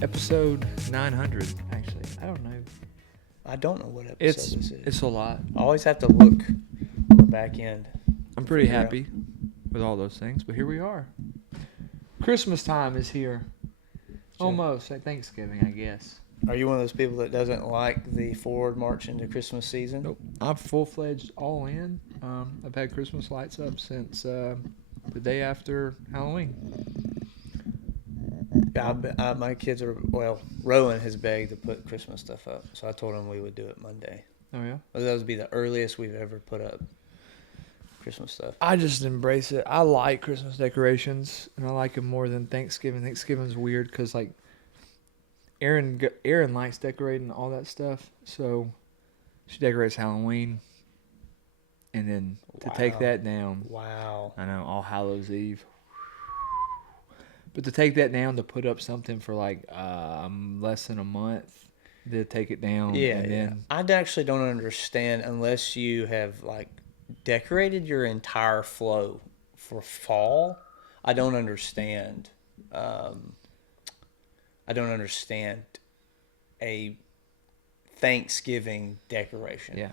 Episode 900, actually. I don't know. I don't know what episode It's this is. it's a lot. I always have to look on the back end. I'm pretty Figure out. happy with all those things, but here we are. Christmas time is here. Almost at Thanksgiving, I guess. Are you one of those people that doesn't like the forward march into Christmas season? Nope. I'm full-fledged all in. I've had Christmas lights up since the day after Halloween. My kids are, Rowan has begged to put Christmas stuff up, so I told him we would do it Monday. Oh, yeah? That would be the earliest we've ever put up Christmas stuff. I just embrace it. I like Christmas decorations, and I like them more than Thanksgiving. Thanksgiving's weird because, like, Erin likes decorating all that stuff, so she decorates Halloween, and then to take that down. Wow. I know, All Hallows Eve. But to take that down, to put up something for like less than a month, to take it down. Yeah, and then, I actually don't understand unless you have like decorated your entire flow for fall. I don't understand. I don't understand a Thanksgiving decoration. Yeah.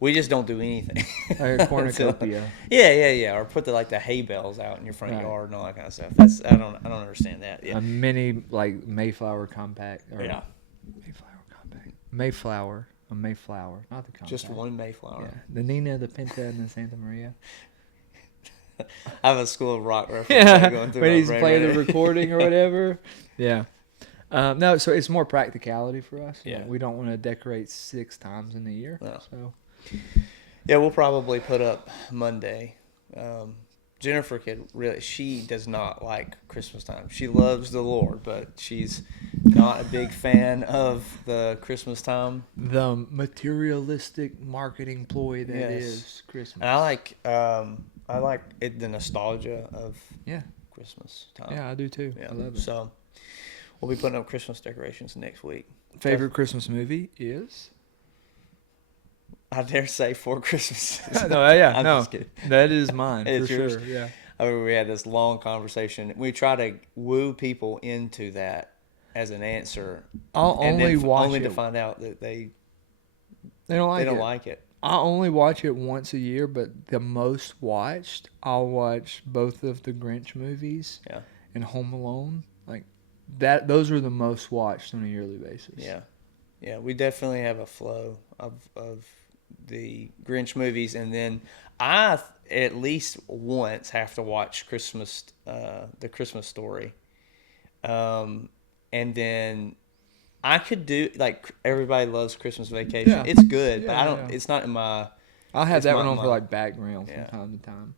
We just don't do anything. Like a cornucopia. Yeah. Or put the hay bales out in your front yard and all that kind of stuff. I don't understand that. Yeah. A mini like Mayflower compact. Or Yeah. Mayflower, not the compact. Just one Mayflower. Yeah. The Nina, the Pinta, and the Santa Maria. I have a School of Rock reference going through when my he's brain playing right the recording or whatever. Yeah. No, so it's more practicality for us. Yeah. We don't want to decorate 6 times in a year. No. So. Yeah, we'll probably put up Monday. Jennifer she does not like Christmas time. She loves the Lord, but she's not a big fan of the Christmas time. The materialistic marketing ploy that Yes. is Christmas. And I like it, the nostalgia of Christmas time. Yeah, I do too. Yeah. I love it. So we'll be putting up Christmas decorations next week. Favorite Christmas movie is? I dare say 4 Christmases. I'm just kidding. That is mine It's for yours? sure. Yeah. I mean, we had this long conversation. We try to woo people into that as an answer. I'll only watch only it. to find out that they don't like like it. I only watch it once a year, but the most watched, I'll watch both of the Grinch movies and Home Alone. Like that, those are the most watched on a yearly basis. Yeah. We definitely have a flow of the Grinch movies, and then I at least once have to watch the Christmas Story, and then I could do like Everybody Loves Christmas Vacation. Yeah. It's good, but I don't. Yeah. It's not in my. I'll have that one on for like background from time to time.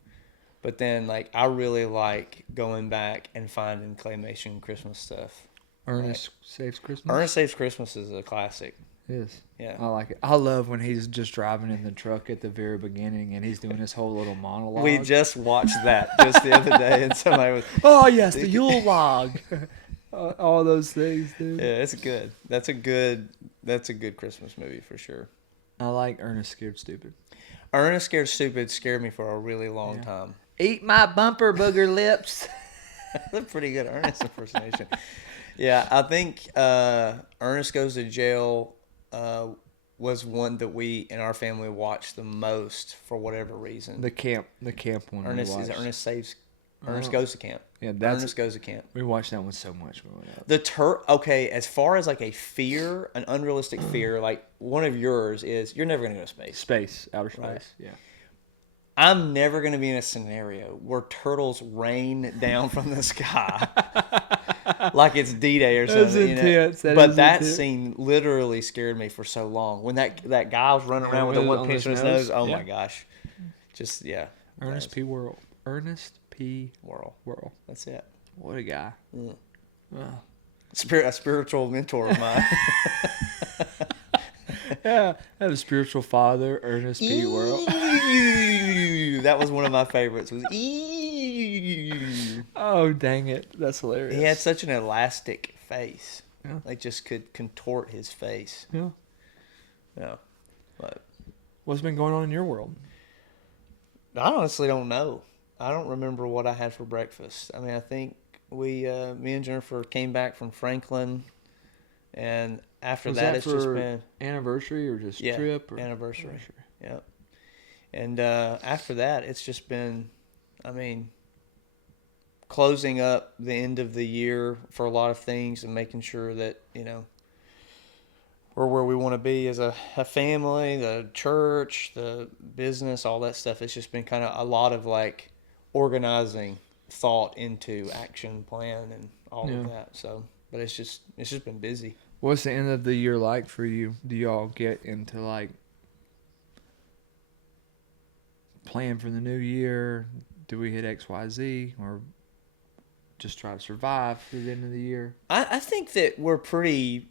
But then, like, I really like going back and finding claymation Christmas stuff. Ernest Saves Christmas. Ernest Saves Christmas is a classic. It is. Yeah. I like it. I love when he's just driving in the truck at the very beginning and he's doing his whole little monologue. We just watched that just the other day, and somebody was, oh, yes, the Yule log. All those things, dude. Yeah, it's good. That's a good Christmas movie for sure. I like Ernest Scared Stupid. Ernest Scared Stupid scared me for a really long time. Eat my bumper, booger lips. That's a pretty good Ernest impersonation. Yeah, I think Ernest Goes to Jail was one that we in our family watched the most for whatever reason. The camp one. Ernest Goes to Camp. Yeah, Ernest Goes to Camp. We watched that one so much growing up. Okay, as far as like a fear, an unrealistic fear, like one of yours is you're never gonna go to space. Outer space. Right? Yeah. I'm never gonna be in a scenario where turtles rain down from the sky. Like it's D-Day or something. That's intense. That scene literally scared me for so long. When that guy was running around with the one pinch on his nose. Oh my gosh. Just Ernest P. Worrell. That's it. What a guy. Mm. Wow. A spiritual mentor of mine. Yeah, I have a spiritual father, Ernest P. Worrell. That was one of my favorites. Oh, dang it. That's hilarious. He had such an elastic face. Yeah. Like, just could contort his face. Yeah. Yeah. But what's been going on in your world? I honestly don't know. I don't remember what I had for breakfast. I mean, I think me and Jennifer came back from Franklin And after Was that, that it's just for been anniversary or just trip or anniversary. Yep. And after that, it's just been, I mean, closing up the end of the year for a lot of things and making sure that, we're where we want to be as a family, the church, the business, all that stuff. It's just been kind of a lot of like organizing thought into action plan and all of that. So, but it's just been busy. What's the end of the year like for you? Do y'all get into like plan for the new year? Do we hit XYZ or just try to survive through the end of the year? I think that we're pretty,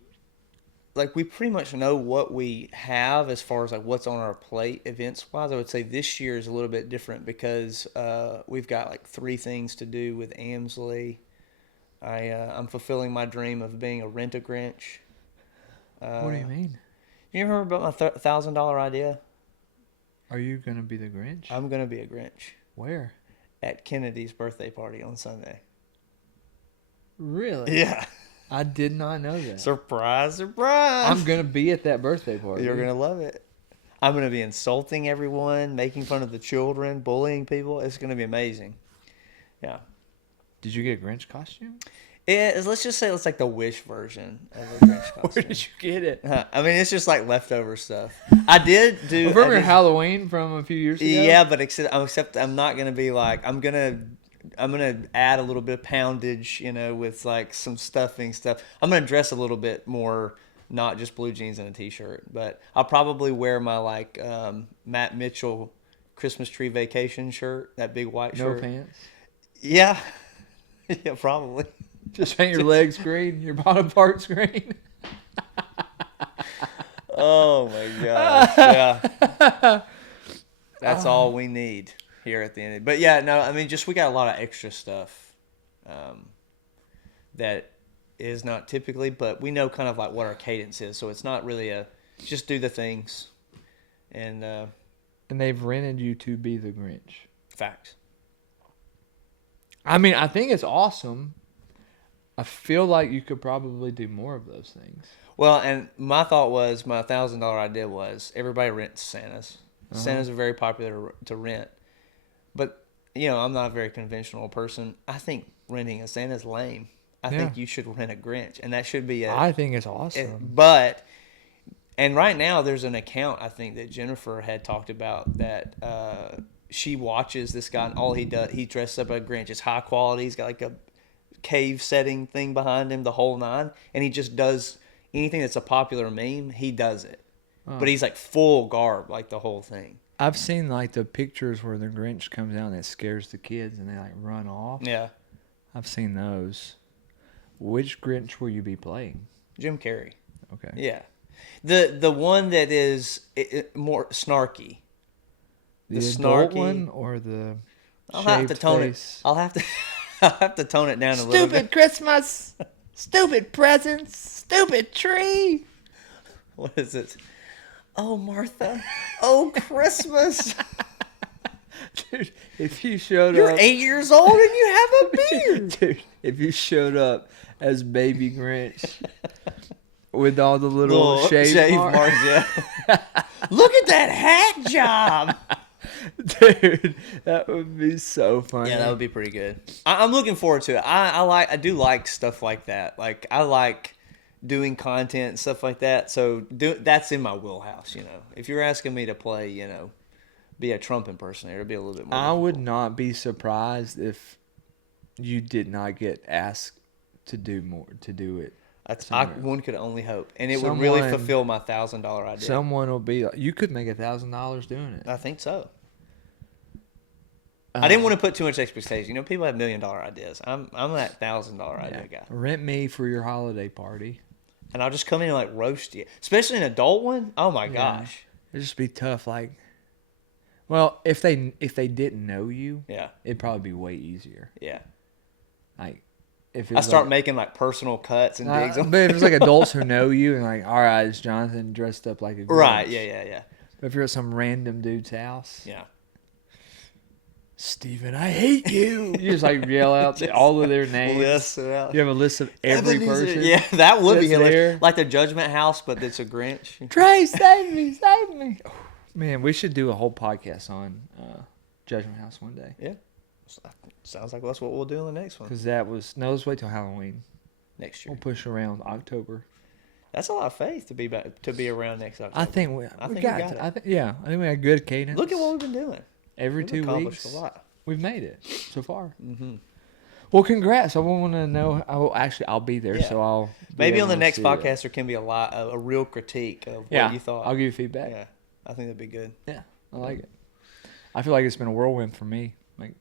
like, we pretty much know what we have as far as like what's on our plate events wise. I would say this year is a little bit different because we've got like 3 things to do with Amsley. I'm fulfilling my dream of being a Rent-A-Grinch. What do you mean? You remember about my $1,000 idea? Are you going to be the Grinch? I'm going to be a Grinch. Where? At Kennedy's birthday party on Sunday. Really? Yeah. I did not know that. Surprise, surprise. I'm going to be at that birthday party. You're going to love it. I'm going to be insulting everyone, making fun of the children, bullying people. It's going to be amazing. Yeah. Did you get a Grinch costume? Let's just say it's like the Wish version of a Grinch costume. Where did you get it? I mean, it's just like leftover stuff. I did do... Remember Halloween from a few years ago? Yeah, but except I'm not going to be like... I'm gonna add a little bit of poundage, with like some stuffing stuff. I'm gonna dress a little bit more, not just blue jeans and a t-shirt, but I'll probably wear my like Matt Mitchell Christmas tree vacation shirt, that big white shirt. No pants? Yeah. Yeah, probably. Just paint your legs green, your bottom parts green. Oh my gosh. Yeah. That's all we need here at the end. But yeah, no, I mean, we got a lot of extra stuff that is not typically, but we know kind of like what our cadence is. So it's not really just do the things. And they've rented you to be the Grinch. Facts. I mean, I think it's awesome. I feel like you could probably do more of those things. Well, and my thought was, my $1,000 idea was, everybody rents Santas. Santas are very popular to rent. But, I'm not a very conventional person. I think renting a Santa is lame. I think you should rent a Grinch. And that should be I think it's awesome. And right now there's an account, I think, that Jennifer had talked about that she watches this guy, and all he does, he dresses up a Grinch. It's high quality. He's got like a cave setting thing behind him, the whole 9. And he just does anything that's a popular meme, he does it. Oh. But he's like full garb, like the whole thing. I've seen like the pictures where the Grinch comes out and it scares the kids and they like run off. Yeah. I've seen those. Which Grinch will you be playing? Jim Carrey. Okay. Yeah. The one that is more snarky. The adult one or the I'll have to tone face? I'll have to tone it down a little bit. Stupid Christmas. Stupid presents. Stupid tree. What is it? Oh, Martha. Oh, Christmas. Dude, if you showed You're up... 8 years old and you have a beard. Dude, if you showed up as baby Grinch with all the little shave marks. Yeah. Look at that hat job. Dude, that would be so funny. Yeah, that would be pretty good. I'm looking forward to it. I do like stuff like that. Like, I like doing content and stuff like that. So that's in my wheelhouse, If you're asking me to play, be a Trump impersonator, it'd be a little bit more difficult. would not be surprised if you did not get asked to do it. One could only hope. And it would really fulfill my $1,000 idea. Someone will be like, you could make $1,000 doing it. I think so. I didn't want to put too much expectation. People have $1 million ideas. I'm that $1,000 idea guy. Rent me for your holiday party. And I'll just come in and like roast you. Especially an adult one. Oh my gosh. It'd just be tough. Like, well, if they didn't know you, it'd probably be way easier. Yeah. Like, if I start making like personal cuts and digs. But if it's like adults who know you and like, all right, it's Jonathan dressed up like a Grinch. Right. Yeah. But if you're at some random dude's house, yeah. Steven, I hate you. You just like yell out all of their names. List it out. You have a list of every person. Yeah, that would be that's hilarious. there. Like the Judgment House, but it's a Grinch. Trey, save me, save me. Oh, man, we should do a whole podcast on Judgment House one day. Yeah. Sounds like that's what we'll do in the next one. Because that was, no, let's wait till Halloween. Next year. We'll push around October. That's a lot of faith to be around next October. I think we got it. I think we had good cadence. Look at what we've been doing. Every We've 2 accomplished weeks. a lot. We've made it so far. Mm-hmm. Well, congrats. I want to know. I'll be there, Yeah. so I'll Maybe on the next podcast podcast there can be a real critique of Yeah, what you thought. I'll give you feedback. Yeah, I think that'd be good. Yeah, I like it. I feel like it's been a whirlwind for me. Like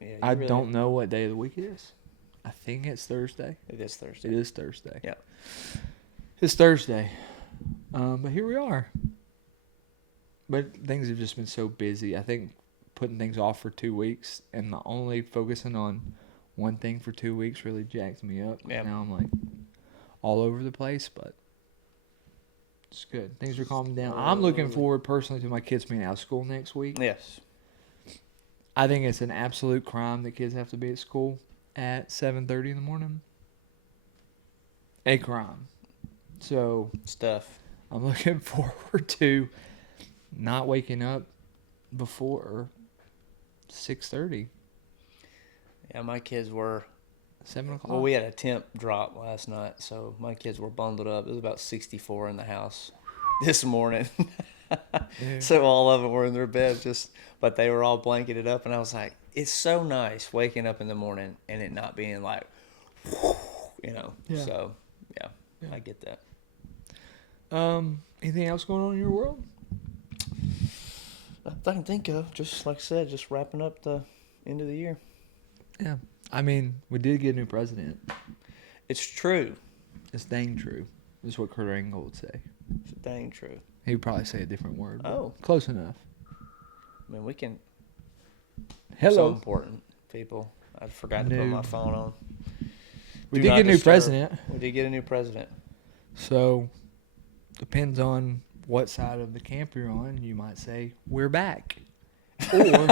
Yeah, I don't know what day of the week it is. I think it's Thursday. It is Thursday. It is Thursday. Yeah. It's Thursday. But here we are. But things have just been so busy. I think putting things off for 2 weeks and only focusing on one thing for 2 weeks really jacked me up. Yeah. Now I'm like all over the place, but it's good. Things are calming down. I'm looking forward personally to my kids being out of school next week. Yes. I think it's an absolute crime that kids have to be at school at 7:30 in the morning. A crime. So Stuff. I'm looking forward to not waking up before 6:30, Yeah, my kids were. 7 o'clock. Well, we had a temp drop last night, so my kids were bundled up. It was about 64 in the house this morning. Yeah. So all of them were in their beds, but they were all blanketed up, and I was like, it's so nice waking up in the morning and it not being like, Yeah. So yeah, Yeah. I get that. Anything else going on in your world? Nothing I can think of. Just like I said, just wrapping up the end of the year. Yeah. I mean, we did get a new president. It's true. It's dang true. This is what Kurt Angle would say. It's dang true. He would probably say a different word. but Oh. Close enough. I mean, we can. So Hello. important, people. I forgot to put my phone on. We Do did not get a new disturb. president. We did get a new president. So, depends on what side of the camp you're on. You might say, we're back. Or,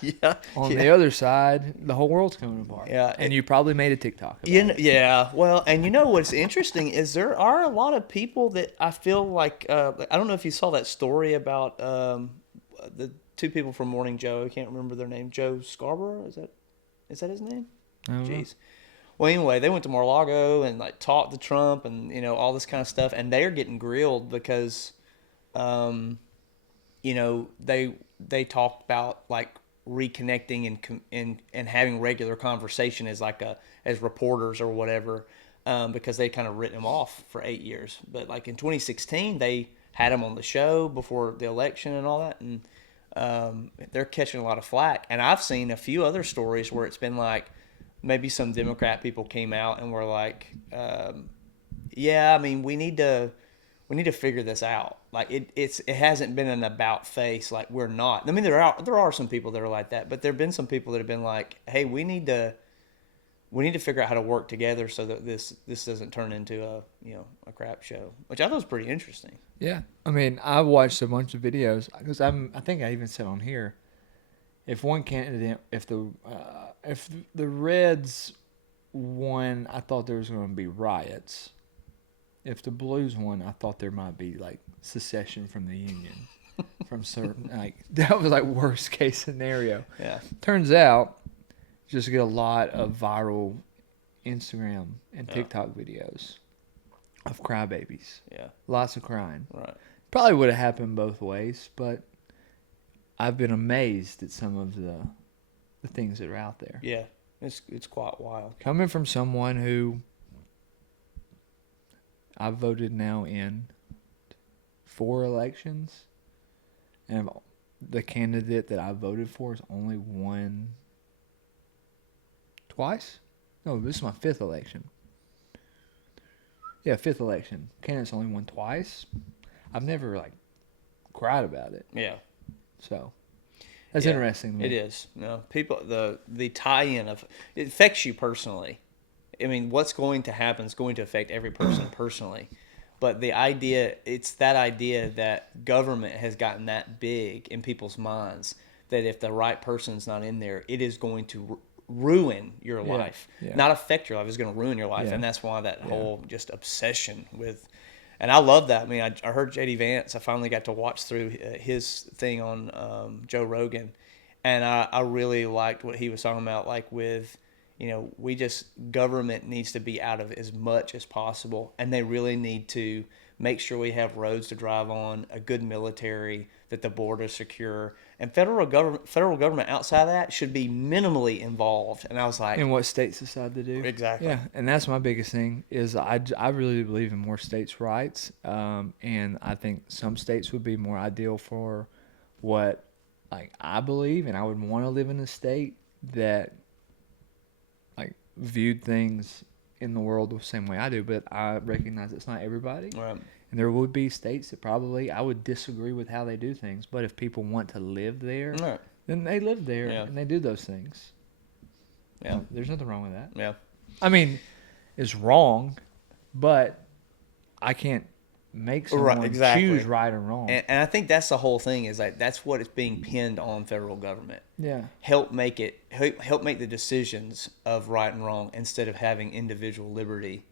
Yeah. on the other side, the whole world's coming apart. Yeah, And you probably made a TikTok about it. Yeah. Well, and you know what's interesting is there are a lot of people that I feel like I don't know if you saw that story about the two people from Morning Joe. I can't remember their name. Joe Scarborough, is that his name? I don't know. Jeez. Well, anyway, they went to Mar-a-Lago and like talked to Trump and all this kind of stuff, and they are getting grilled because, they talked about like reconnecting and having regular conversation as reporters or whatever, because they kind of written him off for 8 years. But like in 2016, they had him on the show before the election and all that, and they're catching a lot of flack. And I've seen a few other stories where it's been like maybe some Democrat people came out and were like, yeah, I mean, we need to figure this out. Like it hasn't been an about face. Like we're not. I mean, there are some people that are like that, but there've been some people that have been like, hey, we need to figure out how to work together so that this doesn't turn into a crap show, which I thought was pretty interesting. Yeah. I mean, I watched a bunch of videos because I think I even said on here, if one candidate, if the Reds won, I thought there was going to be riots. If the Blues won, I thought there might be like secession from the Union, from certain that was like worst case scenario. Yeah. Turns out, just get a lot of viral Instagram and Yeah. TikTok videos of crybabies. Yeah. Lots of crying. Right. Probably would have happened both ways, but I've been amazed at some of the things that are out there. Yeah. It's quite wild. Coming from someone who I've voted now in 4 elections, and the candidate that I voted for has only won twice? No, this is my 5th election. Yeah, 5th election. Candidate's only won twice. I've never cried about it. Yeah. So that's Yeah, interesting to me. It is. No, people, the tie-in of it affects you personally. I mean, what's going to happen is going to affect every person personally. But it's that idea that government has gotten that big in people's minds that if the right person's not in there, it is going to ruin your life, yeah. not affect your life. It's going to ruin your life, Yeah. and that's why that whole just obsession with. And I love that. I mean, I heard JD Vance. I finally got to watch through his thing on Joe Rogan, and I really liked what he was talking about. Like with, government needs to be out of as much as possible, and they really need to make sure we have roads to drive on, a good military, that the border is secure, and federal government outside of that should be minimally involved. And I was like, And what states decide to do. exactly. Yeah, and that's my biggest thing is I really believe in more states' rights, and I think some states would be more ideal for what like I believe, and I would want to live in a state that like viewed things in the world the same way I do, but I recognize it's not everybody. Right. And there would be states that probably I would disagree with how they do things, but if people want to live there, Right. then they live there Yeah. and they do those things. Yeah. There's nothing wrong with that. Yeah. I mean, it's wrong, but I can't make someone exactly. choose right or wrong. And I think that's the whole thing, is like that's what is being pinned on federal government. Yeah. Help make the decisions of right and wrong, instead of having individual liberty,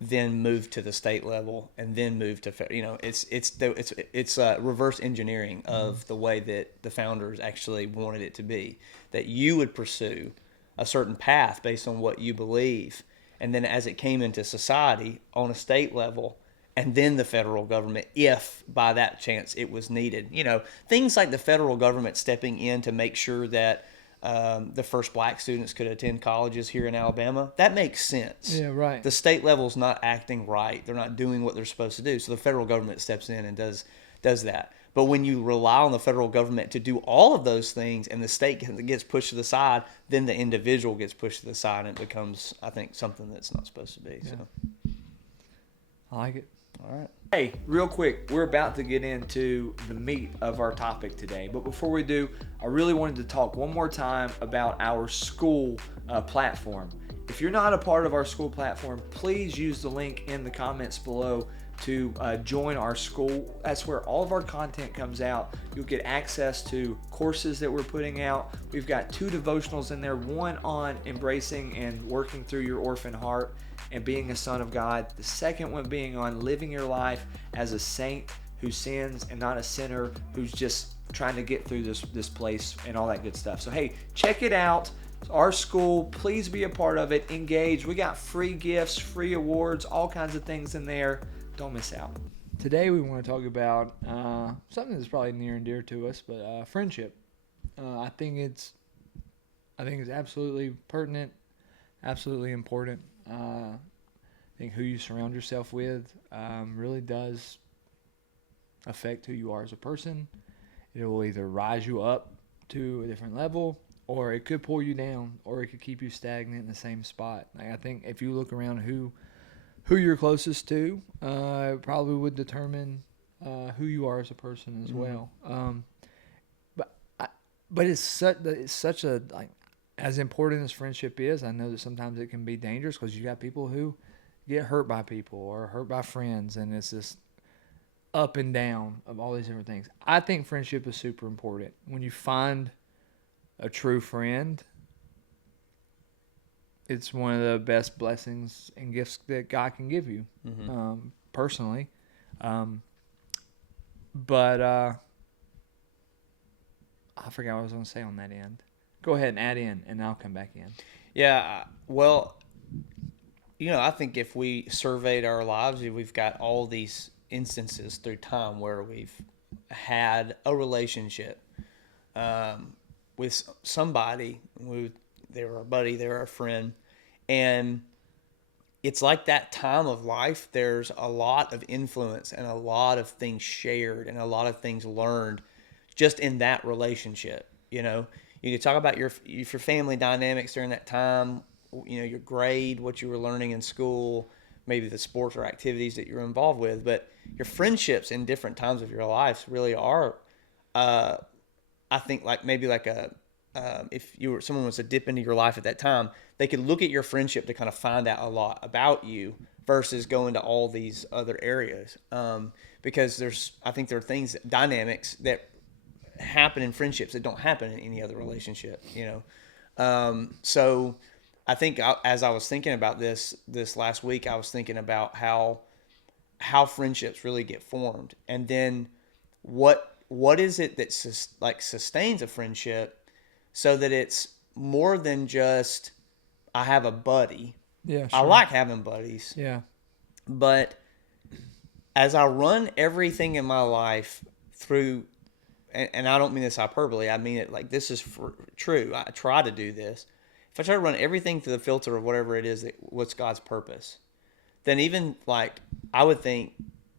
then move to the state level and then move to it's reverse engineering of the way that the founders actually wanted it to be, that you would pursue a certain path based on what you believe, and then as it came into society on a state level, and then the federal government, if by that chance it was needed. Things like the federal government stepping in to make sure that the first black students could attend colleges here in Alabama, that makes sense. Yeah, right. The state level's not acting right. They're not doing what they're supposed to do. So the federal government steps in and does that. But when you rely on the federal government to do all of those things and the state gets pushed to the side, then the individual gets pushed to the side, and it becomes, I think, something that's not supposed to be. Yeah. So I like it. all right. Hey, real quick, we're about to get into the meat of our topic today. But before we do, I really wanted to talk one more time about our SKOOL platform. If you're not a part of our SKOOL platform, please use the link in the comments below to join our SKOOL. That's where all of our content comes out. You'll get access to courses that we're putting out. We've got 2 devotionals in there, one on embracing and working through your orphan heart and being a son of God. The second one being on living your life as a saint who sins and not a sinner who's just trying to get through this place and all that good stuff. So hey, check it out. It's our SKOOL. Please be a part of it. Engage. We got free gifts, free awards, all kinds of things in there. Don't miss out. Today we want to talk about something that's probably near and dear to us, but friendship. I think it's absolutely pertinent, absolutely important. I think who you surround yourself with really does affect who you are as a person. It will either rise you up to a different level, or it could pull you down, or it could keep you stagnant in the same spot. Like, I think if you look around who you're closest to, it probably would determine who you are as a person as well. But it's such a, like, as important as friendship is, I know that sometimes it can be dangerous because you got people who get hurt by people or hurt by friends, and it's this up and down of all these different things. I think friendship is super important. When you find a true friend, it's one of the best blessings and gifts that God can give you, personally. But I forgot what I was going to say on that end. Go ahead and add in, and I'll come back in. Yeah, well, I think if we surveyed our lives, we've got all these instances through time where we've had a relationship with somebody. They were a buddy, they were a friend, and it's like that time of life, there's a lot of influence and a lot of things shared and a lot of things learned just in that relationship. You could talk about your family dynamics during that time, your grade, what you were learning in school, maybe the sports or activities that you're involved with, but your friendships in different times of your life really are, I think, if someone was to dip into your life at that time, they could look at your friendship to kind of find out a lot about you versus going to all these other areas. Because I think there are dynamics that happen in friendships that don't happen in any other relationship, you know. So I think as I was thinking about this last week, I was thinking about how friendships really get formed, and then what is it that sustains a friendship, so that it's more than just I have a buddy. Yeah, I sure. like having buddies, Yeah. but as I run everything in my life through, and I don't mean this hyperbole, I mean it like this is true. I try to do this. If I try to run everything through the filter of whatever it is what's God's purpose, then even like I would think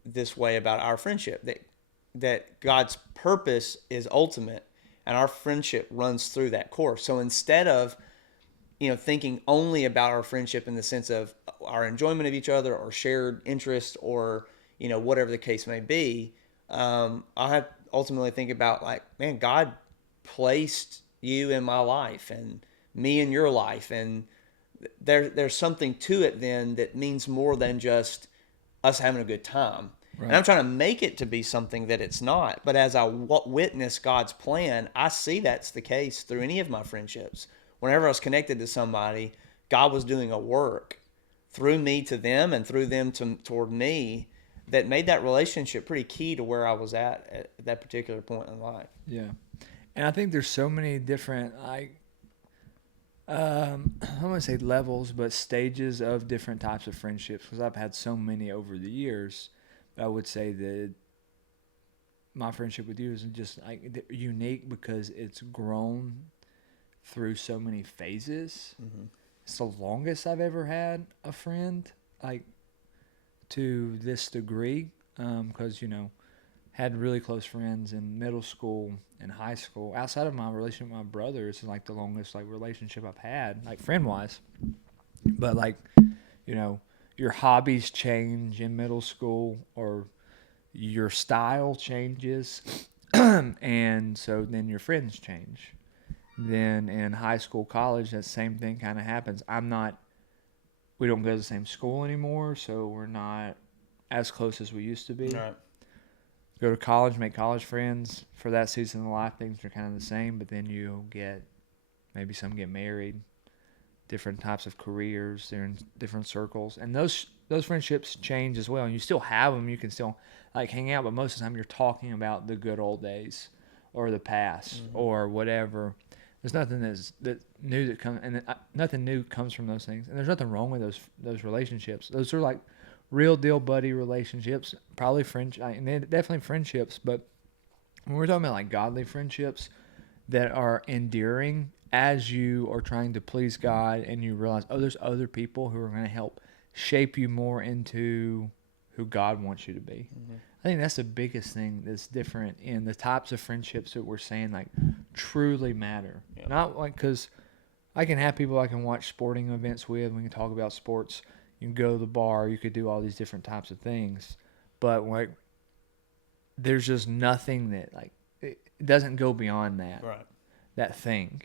this way about our friendship, that God's purpose is ultimate, and our friendship runs through that course. So instead of thinking only about our friendship in the sense of our enjoyment of each other or shared interest or whatever the case may be, I have ultimately think about like, man, God placed you in my life and me in your life, and there's something to it then that means more than just us having a good time. Right. And I'm trying to make it to be something that it's not. But as I witness God's plan, I see that's the case through any of my friendships. Whenever I was connected to somebody, God was doing a work through me to them and through them toward me that made that relationship pretty key to where I was at that particular point in life. Yeah. And I think there's so many different, like, I don't want to say levels, but stages of different types of friendships, because I've had so many over the years. I would say that my friendship with you is just like unique because it's grown through so many phases. Mm-hmm. It's the longest I've ever had a friend, like, to this degree, because, had really close friends in middle school and high school. Outside of my relationship with my brother, it's like the longest like relationship I've had, like friend wise. But like, your hobbies change in middle school, or your style changes, and so then your friends change. Then in high school, college, that same thing kind of happens. We don't go to the same school anymore, so we're not as close as we used to be. Right. Go to college, make college friends. For that season of life, things are kind of the same, but then maybe some get married, different types of careers, they're in different circles, and those friendships change as well. And you still have them, you can still like hang out, but most of the time you're talking about the good old days or the past, mm-hmm. or whatever. There's nothing that new that comes, and nothing new comes from those things. And there's nothing wrong with those relationships. Those are like real deal buddy relationships, probably and they're definitely friendships. But when we're talking about like godly friendships that are endearing, as you are trying to please God and you realize, there's other people who are going to help shape you more into who God wants you to be. Mm-hmm. I think that's the biggest thing that's different in the types of friendships that we're saying like truly matter. Yep. Not like, because I can have people I can watch sporting events with. We can talk about sports. You can go to the bar. You could do all these different types of things. But like, there's just nothing that like, it doesn't go beyond that. Right. That thing.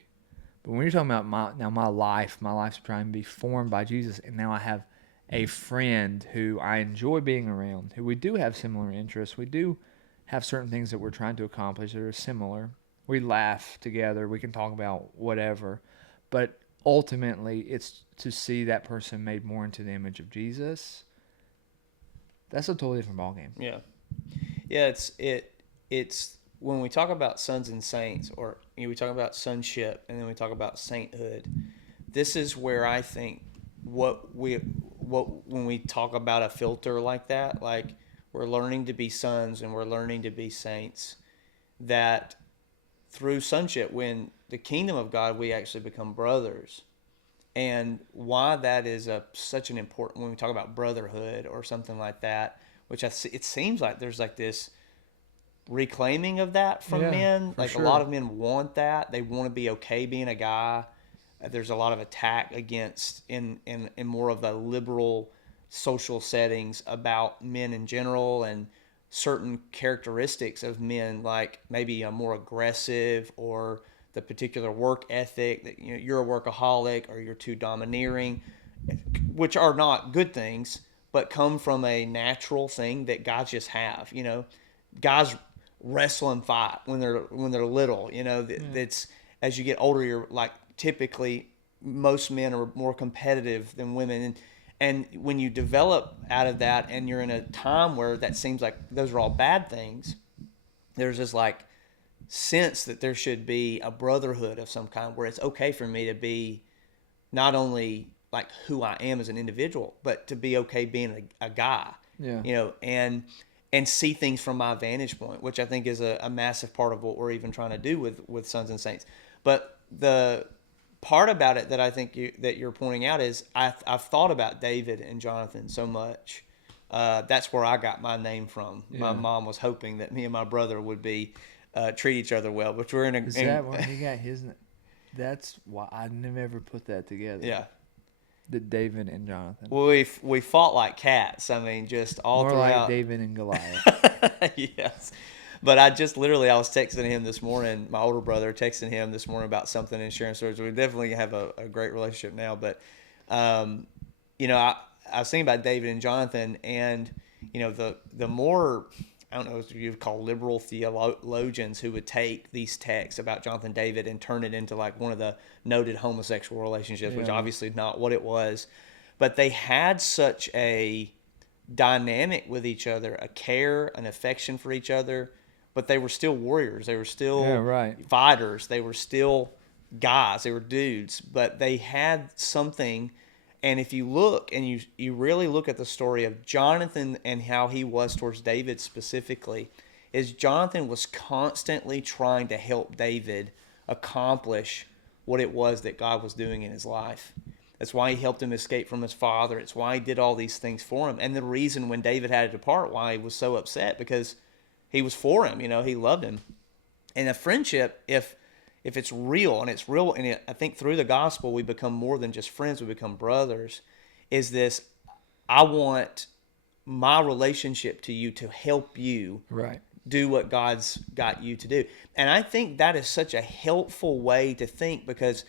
But when you're talking about my life's trying to be formed by Jesus, and now I have a friend who I enjoy being around, who we do have similar interests. We do have certain things that we're trying to accomplish that are similar. We laugh together. We can talk about whatever. But ultimately, it's to see that person made more into the image of Jesus. That's a totally different ballgame. Yeah. Yeah, it's when we talk about sons and saints, or we talk about sonship, and then we talk about sainthood. This is where I think when we talk about a filter like that, like we're learning to be sons and we're learning to be saints, that through sonship, when the kingdom of God, we actually become brothers. And why that is such an important, when we talk about brotherhood or something like that, which it seems like there's like this reclaiming of that from men. Like sure. A lot of men want that. They want to be okay being a guy. There's a lot of attack against in more of the liberal social settings about men in general, and certain characteristics of men, like maybe a more aggressive, or the particular work ethic that you're a workaholic or you're too domineering, which are not good things, but come from a natural thing that guys just have. Guys wrestle and fight when they're little. You know, that's as you get older, you're like typically most men are more competitive than women, and when you develop out of that, and you're in a time where that seems like those are all bad things, there's this like sense that there should be a brotherhood of some kind where it's okay for me to be not only like who I am as an individual, but to be okay being a guy, Yeah. you know, and see things from my vantage point, which I think is a massive part of what we're even trying to do with Sons and Saints. But the part about it that I think that you're pointing out is I've thought about David and Jonathan so much. That's where I got my name from. Yeah. My mom was hoping that me and my brother would be treat each other well, which we're in a. Is that why he got his? That's why I never put that together. Yeah. The David and Jonathan. Well, we fought like cats. I mean, just all More throughout. like David and Goliath. Yes. But I was texting him this morning, my older brother, texting him this morning about something and sharing stories. We definitely have a great relationship now. But, you know, I was thinking about David and Jonathan, and, you know, the more, I don't know what you'd call liberal theologians who would take these texts about Jonathan and David and turn it into like one of the noted homosexual relationships, which obviously is not what it was. But they had such a dynamic with each other, a care, an affection for each other, but they were still warriors. They were still fighters. They were still guys. They were dudes, but they had something. And if you look and you really look at the story of Jonathan and how he was towards David specifically, is Jonathan was constantly trying to help David accomplish what it was that God was doing in his life. That's why he helped him escape from his father. It's why he did all these things for him. And the reason when David had to depart, why he was so upset, because he was for him, you know, he loved him. And a friendship, if it's real, and it's real, and I think through the gospel we become more than just friends, we become brothers, is this, I want my relationship to you to help you do what God's got you to do. And I think that is such a helpful way to think, because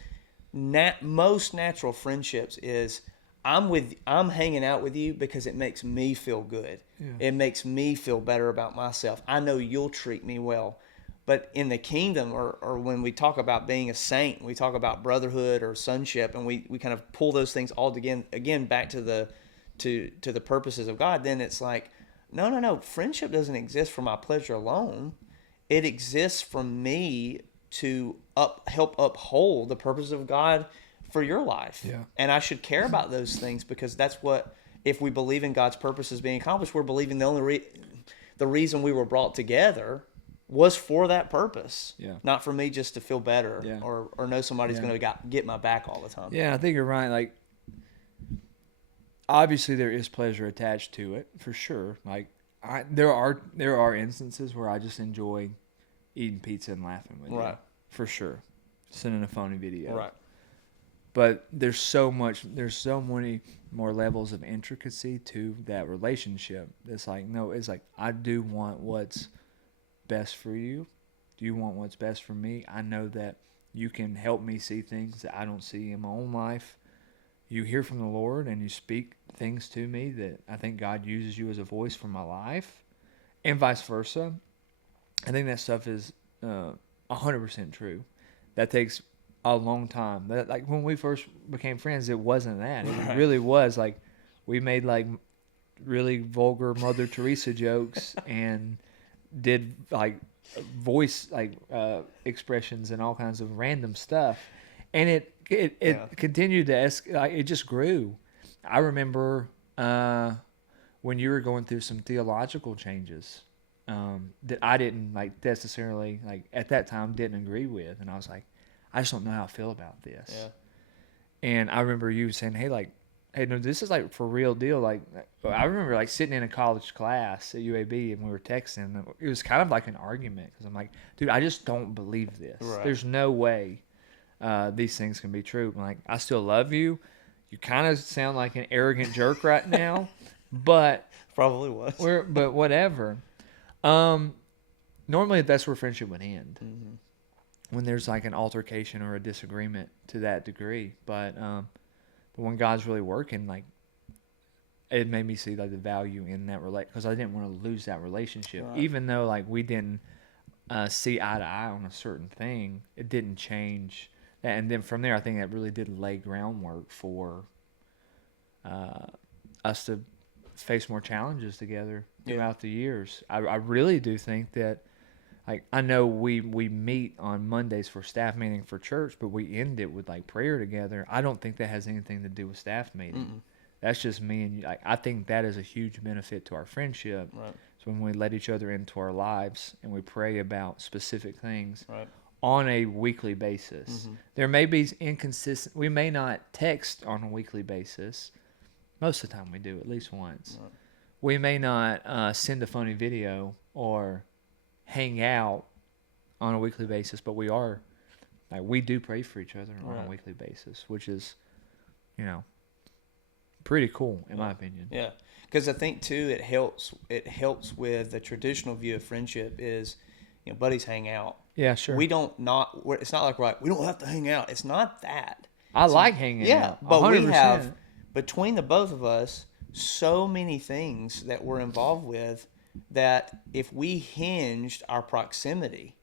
most natural friendships is I'm hanging out with you because it makes me feel good. Yeah. It makes me feel better about myself. I know you'll treat me well. But in the kingdom, or when we talk about being a saint, we talk about brotherhood or sonship, and we kind of pull those things all again back to the purposes of God, then it's like, no. Friendship doesn't exist for my pleasure alone. It exists for me to help uphold the purpose of God for your life. Yeah. And I should care about those things, because that's what, if we believe in God's purposes being accomplished, we're believing the reason we were brought together was for that purpose. Yeah. Not for me just to feel better or know somebody's going to get my back all the time. Yeah, I think you're right. Like, obviously there is pleasure attached to it, for sure. Like, there are instances where I just enjoy eating pizza and laughing with you. For sure. Sending a phony video. Right. But there's so many more levels of intricacy to that relationship. It's like, no, it's like, I do want what's best for you. Do you want what's best for me? I know that you can help me see things that I don't see in my own life. You hear from the Lord and you speak things to me that I think God uses you as a voice for my life, and vice versa. I think that stuff is 100% true. That takes a long time. Like when we first became friends, it wasn't that. It really was like we made like really vulgar Mother Teresa jokes and did like voice expressions and all kinds of random stuff, and it continued to it just grew. I remember when you were going through some theological changes that I didn't necessarily at that time didn't agree with, and I was like, I just don't know how I feel about this. Yeah. And I remember you saying, hey, no, this is for real deal. I remember sitting in a college class at UAB and we were texting. It was kind of like an argument because I'm like, dude, I just don't believe this. Right. There's no way these things can be true. I'm like, I still love you. You kind of sound like an arrogant jerk right now, but probably was. But whatever. Normally that's where friendship would end. Mm-hmm. When there's an altercation or a disagreement to that degree, but when God's really working, it made me see the value in that because I didn't want to lose that relationship, right. Even though we didn't see eye to eye on a certain thing, it didn't change. And then from there, I think that really did lay groundwork for us to face more challenges together throughout the years. I really do think that, like, I know we meet on Mondays for staff meeting for church, but we end it with like prayer together. I don't think that has anything to do with staff meeting. Mm-mm. That's just me and you. Like, I think that is a huge benefit to our friendship. Right. So when we let each other into our lives and we pray about specific things Right. on a weekly basis. Mm-hmm. There may be inconsistent. We may not text on a weekly basis. Most of the time we do, at least once. Right. We may not send a funny video or hang out on a weekly basis, but we are, like, we do pray for each other on a weekly basis, which is, you know, pretty cool in my opinion. Yeah, because I think too it helps with the traditional view of friendship is, you know, buddies hang out. Yeah, sure. We don't not. It's not like we don't have to hang out. It's not that. I like hanging out. Yeah, but 100%. we have between the both of us so many things that we're involved with that if we hinged our proximity,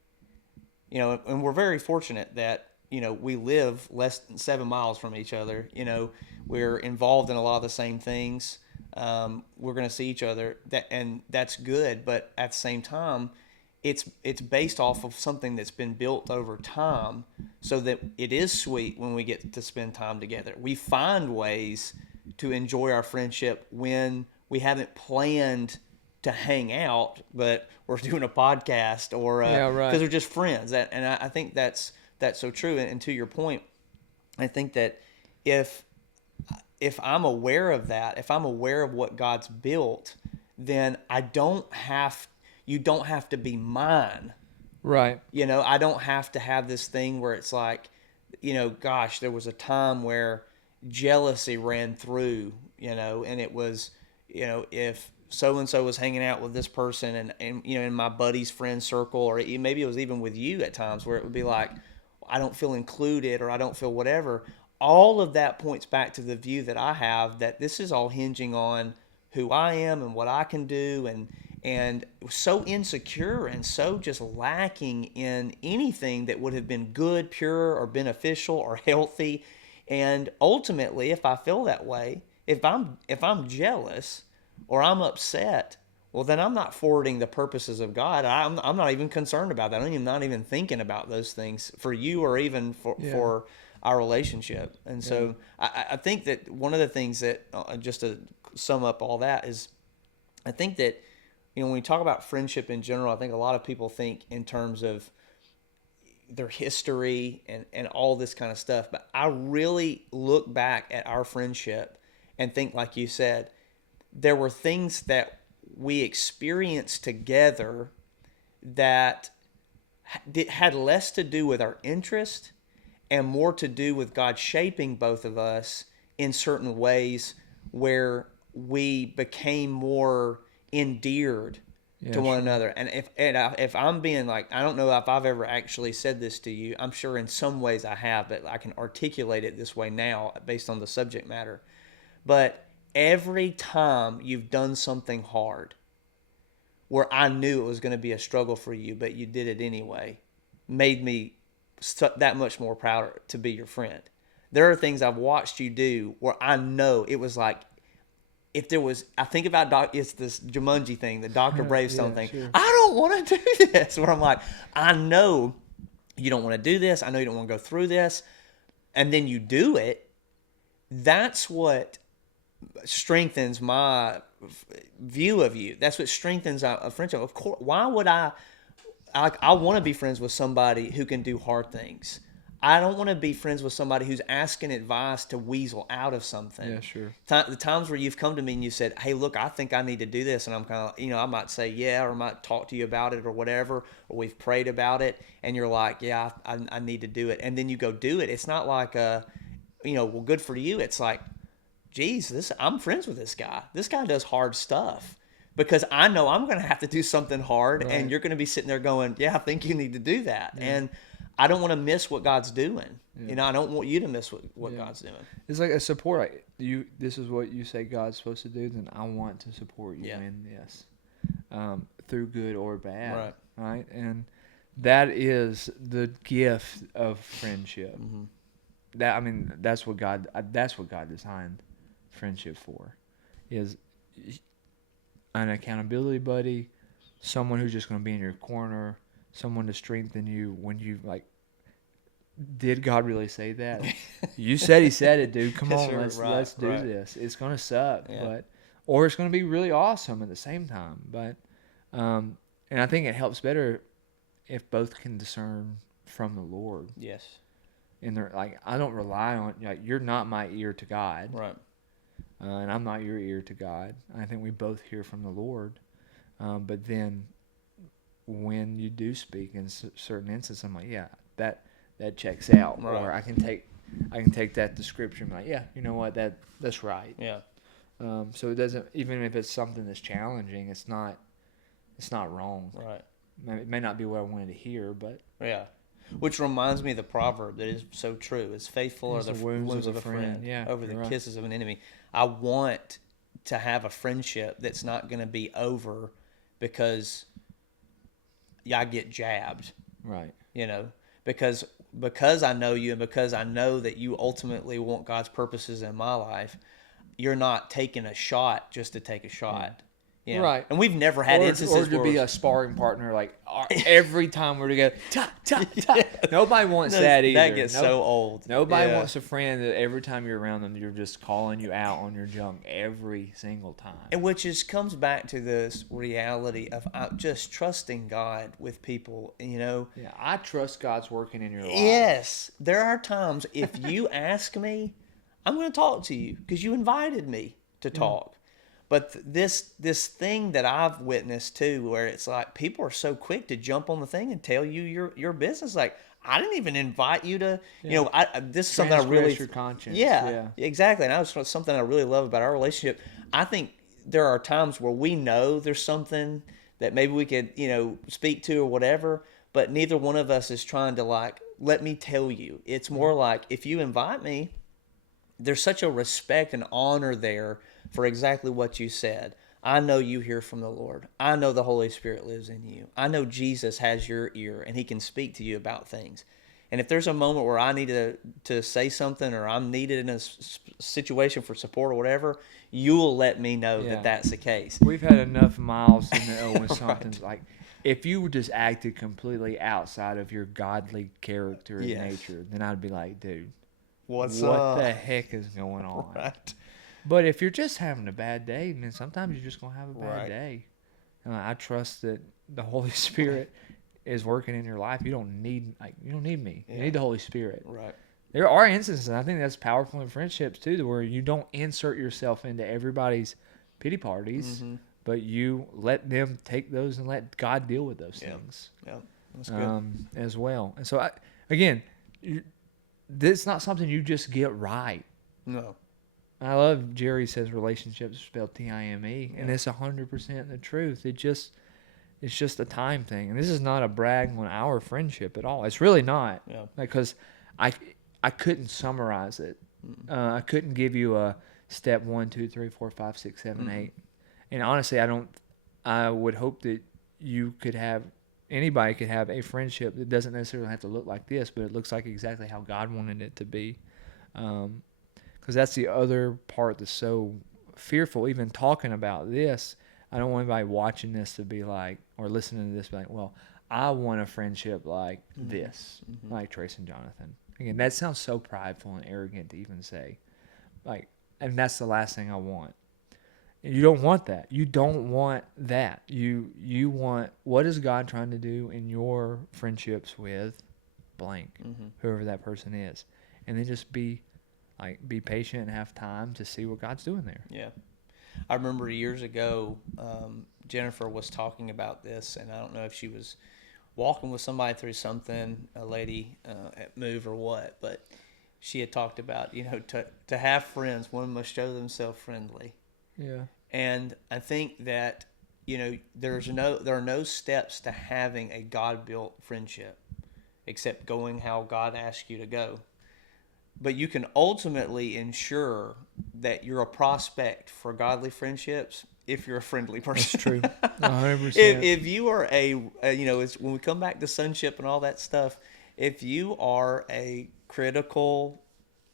you know, and we're very fortunate that, you know, we live less than 7 miles from each other. You know, we're involved in a lot of the same things. We're going to see each other, and that's good. But at the same time, it's based off of something that's been built over time, so that it is sweet when we get to spend time together. We find ways to enjoy our friendship when we haven't planned to hang out, but we're doing a podcast or because we're just friends. And I think that's so true. And to your point, I think that if I'm aware of that, if I'm aware of what God's built, then you don't have to be mine. Right. You know, I don't have to have this thing where it's like, you know, gosh, there was a time where jealousy ran through, you know, and it was, you know, if so-and-so was hanging out with this person and you know, in my buddy's friend circle, or maybe it was even with you at times where it would be like, I don't feel included or I don't feel whatever. All of that points back to the view that I have that this is all hinging on who I am and what I can do, and so insecure and so just lacking in anything that would have been good, pure, or beneficial or healthy. And ultimately, if I feel that way, if I'm jealous or I'm upset, well, then I'm not forwarding the purposes of God. I'm not even concerned about that. I'm not even thinking about those things for you or even for our relationship. And so I think that one of the things that, just to sum up all that, is I think that, you know, when we talk about friendship in general, I think a lot of people think in terms of their history and all this kind of stuff. But I really look back at our friendship and think, like you said, there were things that we experienced together that had less to do with our interest and more to do with God shaping both of us in certain ways where we became more endeared to one another. And if I'm being like, I don't know if I've ever actually said this to you. I'm sure in some ways I have, but I can articulate it this way now based on the subject matter. But every time you've done something hard where I knew it was going to be a struggle for you, but you did it anyway, made me that much more proud to be your friend. There are things I've watched you do where I know it was like, if there was, I think about it's this Jumanji thing, the Dr. Bravestone thing. Sure. I don't want to do this. Where I'm like, I know you don't want to do this. I know you don't want to go through this. And then you do it. That's what strengthens my view of you. That's what strengthens a friendship. Of course, why would I want to be friends with somebody who can do hard things. I don't want to be friends with somebody who's asking advice to weasel out of something. Yeah, sure. The times where you've come to me and you said, hey, look, I think I need to do this. And I'm kind of, you know, I might say, yeah, or I might talk to you about it or whatever, or we've prayed about it. And you're like, yeah, I need to do it. And then you go do it. It's not like, you know, well, good for you. It's like, geez, I'm friends with this guy. This guy does hard stuff. Because I know I'm going to have to do something hard, right. And you're going to be sitting there going, yeah, I think you need to do that. Yeah. And I don't want to miss what God's doing. Yeah. You know, I don't want you to miss what God's doing. It's like a support. Like this is what you say God's supposed to do, then I want to support you in this, through good or bad. Right. And that is the gift of friendship. Mm-hmm. That's what God designed friendship for, is an accountability buddy, someone who's just going to be in your corner, someone to strengthen you when you like. Did God really say that? You said He said it, dude. Come on, let's do this. It's going to suck, or it's going to be really awesome at the same time. But, and I think it helps better if both can discern from the Lord. Yes. And they're like, I don't rely on, like, you're not my ear to God. Right. And I'm not your ear to God. I think we both hear from the Lord. But then when you do speak in certain instances, I'm like, yeah, that checks out. Right. Or I can take that description, like, yeah, you know what, that's right. Yeah. So it doesn't, even if it's something that's challenging, it's not wrong. Right. It may not be what I wanted to hear, but yeah. Which reminds me of the proverb that is so true. It's faithful are the wounds of a friend over the kisses of an enemy. I want to have a friendship that's not going to be over because I get jabbed. Right. Because I know you and because I know that you ultimately want God's purposes in my life, you're not taking a shot just to take a shot. Yeah. Right. And we've never had instances or to be a sparring partner, like every time we're together. Nobody wants that either. That gets so old. Nobody wants a friend that every time you're around them, you're just calling you out on your junk every single time. And which comes back to this reality of just trusting God with people, Yeah, I trust God's working in your life. Yes. There are times if you ask me, I'm going to talk to you because you invited me to talk. But this thing that I've witnessed too, where it's like people are so quick to jump on the thing and tell you your business. Like, I didn't even invite you to, this is something I really, your conscience. Yeah, exactly. And that was something I really love about our relationship. I think there are times where we know there's something that maybe we could, speak to or whatever, but neither one of us is trying to like, let me tell you. It's more like, if you invite me, there's such a respect and honor there for exactly what you said. I know you hear from the Lord. I know the Holy Spirit lives in you. I know Jesus has your ear and He can speak to you about things. And if there's a moment where I need to say something or I'm needed in a situation for support or whatever, you'll let me know that that's the case. We've had enough miles to know when something's like, if you just acted completely outside of your godly character and nature, then I'd be like, dude, what the heck is going on? Right. But if you're just having a bad day, then sometimes you're just going to have a bad day. And I trust that the Holy Spirit is working in your life. You don't need me. You need the Holy Spirit. Right. There are instances, and I think that's powerful in friendships too, where you don't insert yourself into everybody's pity parties, but you let them take those and let God deal with those things. Yeah, that's good. As well. And so, this is not something you just get right. No. I love Jerry says relationships are spelled Time, and it's 100% the truth. It's just a time thing, and this is not a brag on our friendship at all. It's really not, because I couldn't summarize it. I couldn't give you a step 1, 2, 3, 4, 5, 6, 7, 8, and honestly, I would hope that anybody could have a friendship that doesn't necessarily have to look like this, but it looks like exactly how God wanted it to be. Because that's the other part that's so fearful. Even talking about this, I don't want anybody watching this to be like, or listening to this, be like, well, I want a friendship like this, like Trace and Jonathan. Again, that sounds so prideful and arrogant to even say. And that's the last thing I want. And you don't want that. You don't want that. You want, what is God trying to do in your friendships with blank, whoever that person is, and then just be patient and have time to see what God's doing there. Yeah. I remember years ago, Jennifer was talking about this, and I don't know if she was walking with somebody through something, a lady at Move or what, but she had talked about, to have friends, one must show themselves friendly. Yeah. And I think that, there are no steps to having a God-built friendship except going how God asks you to go. But you can ultimately ensure that you're a prospect for godly friendships if you're a friendly person. That's true. 100%. If you are it's when we come back to sonship and all that stuff, if you are a critical,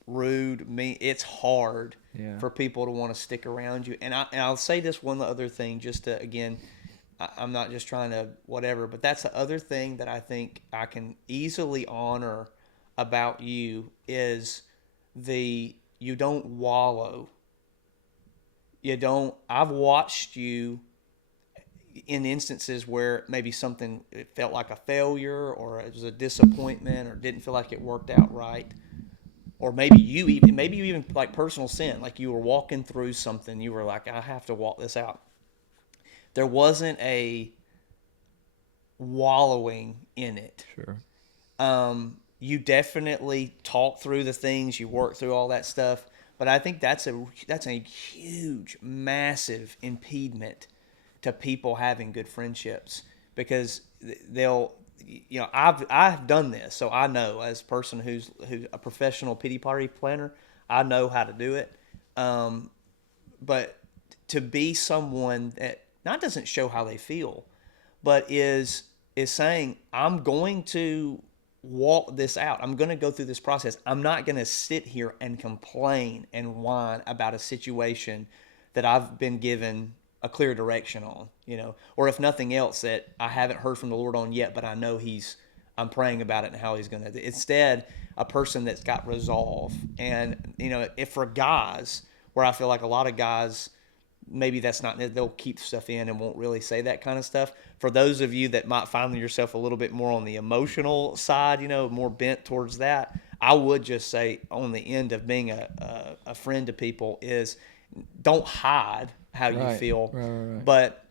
rude, mean, it's hard for people to want to stick around you. And I'll say this one other thing, just to, again, I'm not just trying to whatever, but that's the other thing that I think I can easily honor about you is you don't wallow. I've watched you in instances where maybe something, it felt like a failure or it was a disappointment or didn't feel like it worked out right. Or maybe you even like personal sin, like you were walking through something, you were like, I have to walk this out. There wasn't a wallowing in it. Sure. You definitely talk through the things, you work through all that stuff, but I think that's a huge, massive impediment to people having good friendships, because I've done this, so I know, as a person who's a professional pity party planner, I know how to do it. But to be someone that not doesn't show how they feel, but is saying, I'm going to walk this out. I'm going to go through this process. I'm not going to sit here and complain and whine about a situation that I've been given a clear direction on, or if nothing else that I haven't heard from the Lord on yet, but I know I'm praying about it and how he's going to, instead, a person that's got resolve. And, if for guys, where I feel like a lot of guys, maybe that's not, they'll keep stuff in and won't really say that kind of stuff. For those of you that might find yourself a little bit more on the emotional side, more bent towards that, I would just say on the end of being a friend to people is, don't hide how you feel, right. but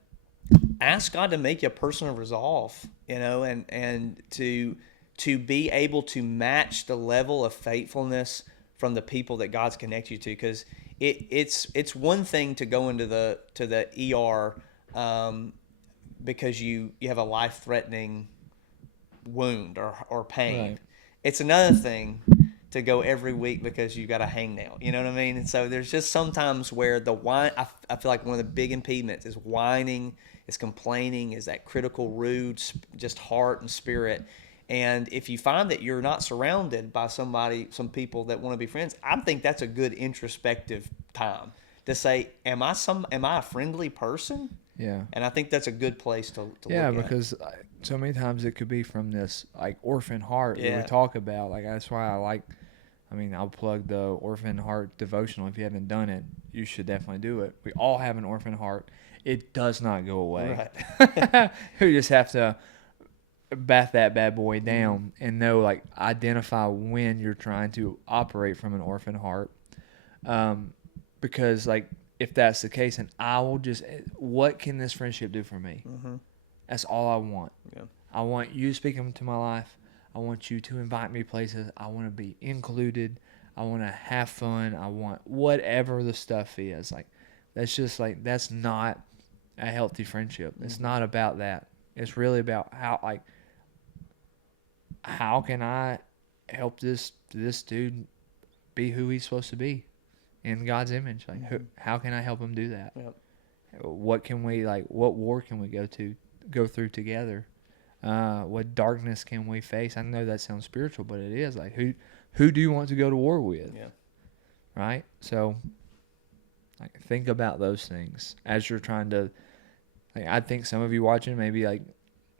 ask God to make you a person of resolve, and to be able to match the level of faithfulness from the people that God's connected you to, because it's one thing to go into the ER because you have a life-threatening wound or pain. Right. It's another thing to go every week because you got a hangnail. You know what I mean? And so there's just sometimes where the whine, I feel like one of the big impediments is whining, is complaining, is that critical, rude, just heart and spirit. And if you find that you're not surrounded by some people that want to be friends, I think that's a good introspective time to say, am I a friendly person? Yeah. And I think that's a good place to look at. Because so many times it could be from this like orphan heart that we talk about. Like, that's why I'll plug the Orphan Heart devotional. If you haven't done it, you should definitely do it. We all have an orphan heart. It does not go away. Right. You just have to bat that bad boy down and know, like, identify when you're trying to operate from an orphan heart. Because, like, if that's the case, and I will just, what can this friendship do for me? Mm-hmm. That's all I want. Yeah. I want you to speak into my life. I want you to invite me places. I want to be included. I want to have fun. I want whatever the stuff is. Like, that's just like, that's not a healthy friendship. It's not about that. It's really about how can I help this dude be who he's supposed to be in God's image? Like, how can I help him do that? Yep. What war can we go through together? What darkness can we face? I know that sounds spiritual, but it is. Like, who do you want to go to war with? Yeah. Right? So, like, think about those things as you're trying to, like, I think some of you watching, maybe like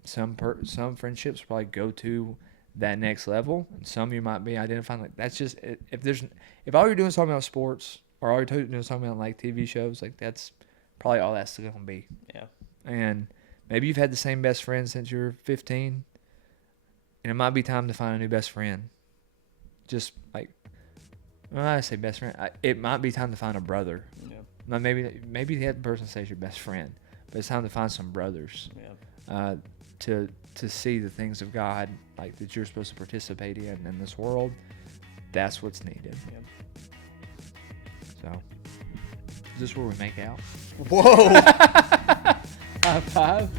some friendships probably go to that next level, and some you might be identifying like that's just, if all you're doing is talking about sports, or all you're doing is talking about like TV shows, like that's probably all that's going to be. Yeah. And maybe you've had the same best friend since you were 15, and it might be time to find a new best friend. Just like, when I say best friend, it might be time to find a brother. Yeah. Now maybe the other person says your best friend, but it's time to find some brothers. Yeah. To see the things of God, like, that you're supposed to participate in this world. That's what's needed. Yeah. So, is this where we make out? Whoa! High five.